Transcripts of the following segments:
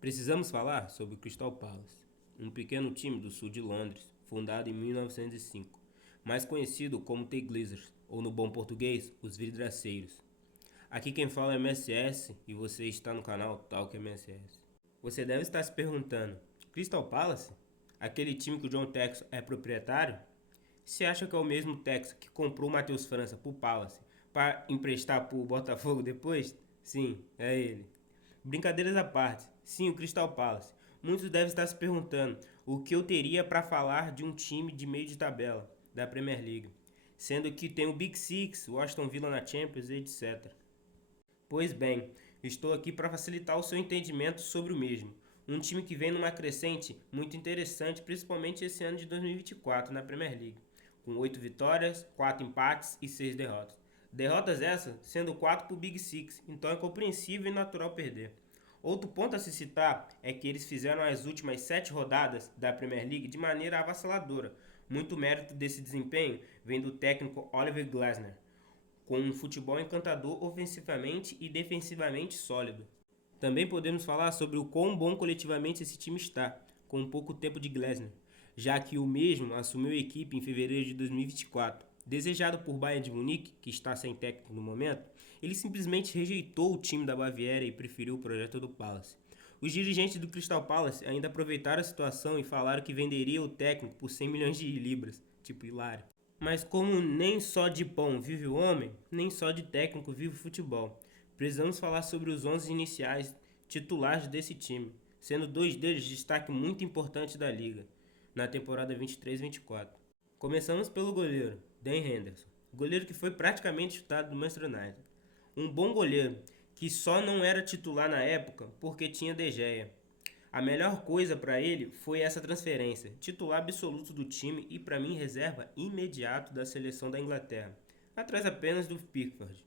Precisamos falar sobre o Crystal Palace, um pequeno time do sul de Londres, fundado em 1905, mais conhecido como The Glazers, ou no bom português, os Vidraceiros. Aqui quem fala é MSS e você está no canal Talk MSS. Você deve estar se perguntando, Crystal Palace? Aquele time que o John Textor é proprietário? Você acha que é o mesmo Textor que comprou o Matheus França pro Palace para emprestar pro Botafogo depois? Sim, é ele. Brincadeiras à parte, sim, o Crystal Palace. Muitos devem estar se perguntando o que eu teria para falar de um time de meio de tabela da Premier League, sendo que tem o Big Six, o Aston Villa na Champions, etc. Pois bem, estou aqui para facilitar o seu entendimento sobre o mesmo. Um time que vem numa crescente muito interessante, principalmente esse ano de 2024 na Premier League, com 8 vitórias, 4 empates e 6 derrotas. Derrotas essas sendo 4 para o Big Six, então é compreensível e natural perder. Outro ponto a se citar é que eles fizeram as últimas 7 rodadas da Premier League de maneira avassaladora. Muito mérito desse desempenho vem do técnico Oliver Glasner, com um futebol encantador ofensivamente e defensivamente sólido. Também podemos falar sobre o quão bom coletivamente esse time está, com pouco tempo de Glasner, já que o mesmo assumiu a equipe em fevereiro de 2024. Desejado por Bayern de Munique, que está sem técnico no momento, ele simplesmente rejeitou o time da Baviera e preferiu o projeto do Palace. Os dirigentes do Crystal Palace ainda aproveitaram a situação e falaram que venderia o técnico por 100 milhões de libras, tipo hilário. Mas como nem só de pão vive o homem, nem só de técnico vive o futebol. Precisamos falar sobre os 11 iniciais titulares desse time, sendo 2 deles destaque muito importante da liga, na temporada 23-24. Começamos pelo goleiro, Dan Henderson, goleiro que foi praticamente chutado do Manchester United. Um bom goleiro, que só não era titular na época porque tinha De Gea. A melhor coisa para ele foi essa transferência, titular absoluto do time e para mim reserva imediato da seleção da Inglaterra, atrás apenas do Pickford.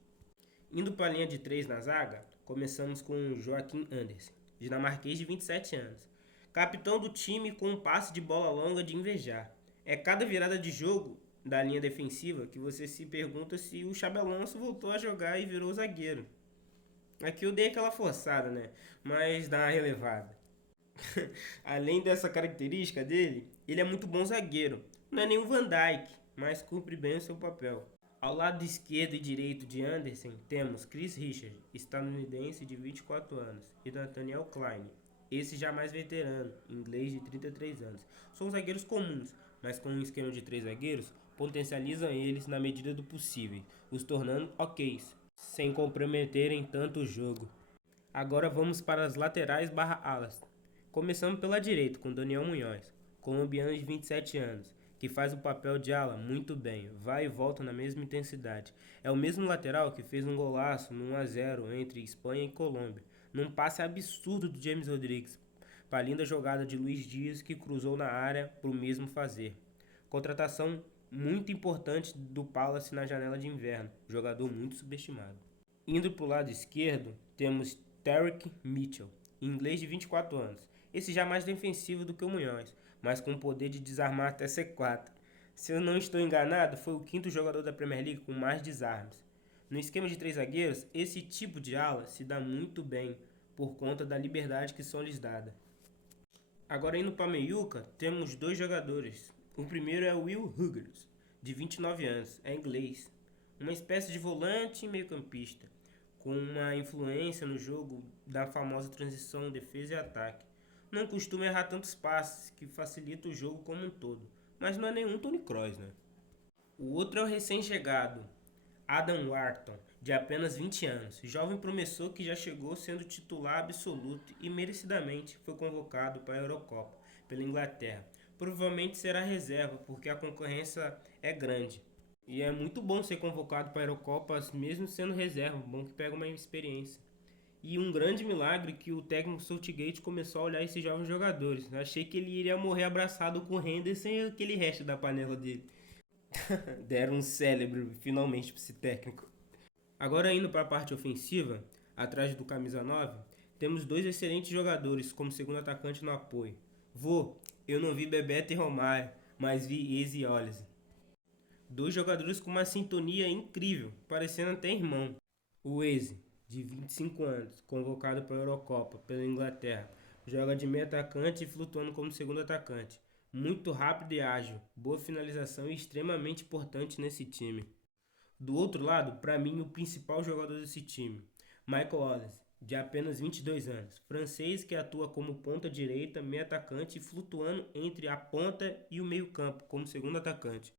Indo para a linha de 3 na zaga, começamos com Joaquim Andersen, dinamarquês de 27 anos, capitão do time com um passe de bola longa de invejar. É cada virada de jogo da linha defensiva que você se pergunta se o Xabi Alonso voltou a jogar e virou zagueiro. Aqui eu dei aquela forçada, né? Mas dá uma relevada. Além dessa característica dele, ele é muito bom zagueiro. Não é nem o Van Dijk, mas cumpre bem o seu papel. Ao lado esquerdo e direito de Anderson, temos Chris Richard, estadunidense de 24 anos, e Nathaniel Klein, esse já mais veterano, inglês de 33 anos. São zagueiros comuns, mas com um esquema de 3 zagueiros, potencializam eles na medida do possível, os tornando oks, sem comprometerem tanto o jogo. Agora vamos para as laterais barra alas. Começamos pela direita, com Daniel Munhoz, colombiano de 27 anos, que faz o papel de ala muito bem, vai e volta na mesma intensidade. É o mesmo lateral que fez um golaço no 1 a 0 entre Espanha e Colômbia, num passe absurdo do James Rodrigues, para a linda jogada de Luiz Dias que cruzou na área para o mesmo fazer. Contratação muito importante do Palace na janela de inverno, jogador muito subestimado. Indo para o lado esquerdo, temos Tarek Mitchell, inglês de 24 anos. Esse já mais defensivo do que o Munhoz, mas com o poder de desarmar até C4. Se eu não estou enganado, foi o quinto jogador da Premier League com mais desarmes. No esquema de 3 zagueiros, esse tipo de ala se dá muito bem, por conta da liberdade que são lhes dada. Agora indo para a meiuca, temos 2 jogadores. O primeiro é o Will Hughes, de 29 anos, é inglês. Uma espécie de volante e meio campista, com uma influência no jogo da famosa transição defesa e ataque. Não costuma errar tantos passes, que facilita o jogo como um todo, mas não é nenhum Toni Kroos, né? O outro é o recém-chegado, Adam Wharton, de apenas 20 anos, jovem promissor que já chegou sendo titular absoluto e merecidamente foi convocado para a Eurocopa pela Inglaterra. Provavelmente será reserva, porque a concorrência é grande. E é muito bom ser convocado para a Eurocopa, mesmo sendo reserva, bom que pega uma experiência. E um grande milagre que o técnico Southgate começou a olhar esses jovens jogadores. Achei que ele iria morrer abraçado com o Henderson e aquele resto da panela dele. Deram um cérebro finalmente para esse técnico. Agora indo para a parte ofensiva, atrás do camisa 9, temos 2 excelentes jogadores como segundo atacante no apoio. Eu não vi Bebeto e Romário, mas vi Eze e Olise. 2 jogadores com uma sintonia incrível, parecendo até irmão. O Eze, de 25 anos, convocado para a Eurocopa pela Inglaterra, Joga de meio atacante e flutuando como segundo atacante. Muito rápido e ágil, boa finalização e extremamente importante nesse time. Do outro lado, para mim, o principal jogador desse time, Michael Wallace, de apenas 22 anos, francês que atua como ponta direita, meio atacante e flutuando entre a ponta e o meio campo como segundo atacante.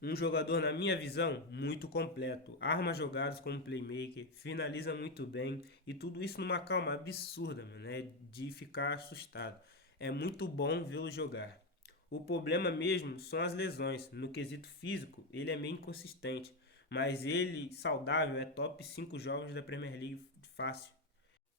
Um jogador, na minha visão, muito completo, arma jogadas como playmaker, finaliza muito bem e tudo isso numa calma absurda, mano, de ficar assustado. É muito bom vê-lo jogar. O problema mesmo são as lesões. No quesito físico, ele é meio inconsistente, mas ele, saudável, é top 5 jogos da Premier League fácil.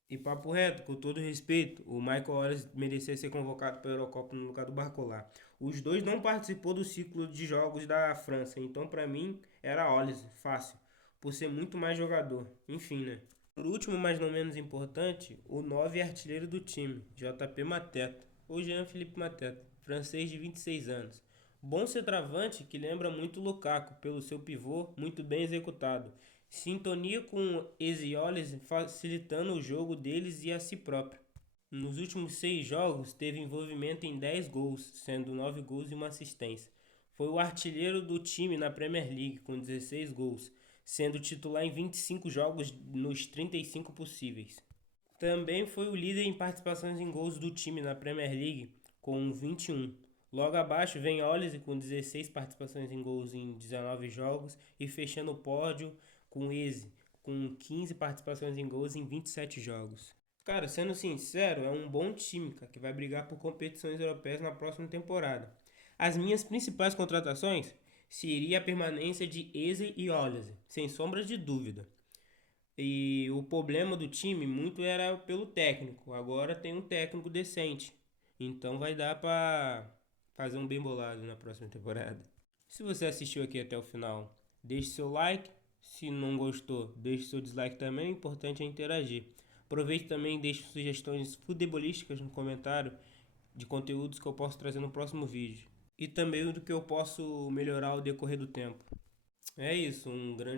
E papo reto, com todo respeito, o Michael Ollis merecia ser convocado para a Eurocopa no lugar do Barcola. Os dois não participou do ciclo de jogos da França, então para mim era Ollis, fácil, por ser muito mais jogador. Enfim, né? Por último, mas não menos importante, o 9 artilheiro do time, JP Mateta, ou Jean-Philippe Mateta, francês de 26 anos. Bom centroavante que lembra muito Lukaku pelo seu pivô muito bem executado. Sintonia com Ezioles facilitando o jogo deles e a si próprio. Nos últimos 6 jogos teve envolvimento em 10 gols, sendo 9 gols e uma assistência. Foi o artilheiro do time na Premier League com 16 gols, sendo titular em 25 jogos nos 35 possíveis. Também foi o líder em participações em gols do time na Premier League com 21. Logo abaixo vem Olise com 16 participações em gols em 19 jogos e fechando o pódio com Eze com 15 participações em gols em 27 jogos. Cara, sendo sincero, é um bom time, cara, que vai brigar por competições europeias na próxima temporada. As minhas principais contratações seria a permanência de Eze e Olise, sem sombras de dúvida. E o problema do time muito era pelo técnico. Agora tem um técnico decente. Então vai dar pra fazer um bem bolado na próxima temporada. Se você assistiu aqui até o final, deixe seu like. Se não gostou, deixe seu dislike também. O importante é interagir. Aproveite também e deixe sugestões futebolísticas no comentário de conteúdos que eu posso trazer no próximo vídeo. E também do que eu posso melhorar ao decorrer do tempo. É isso, um grande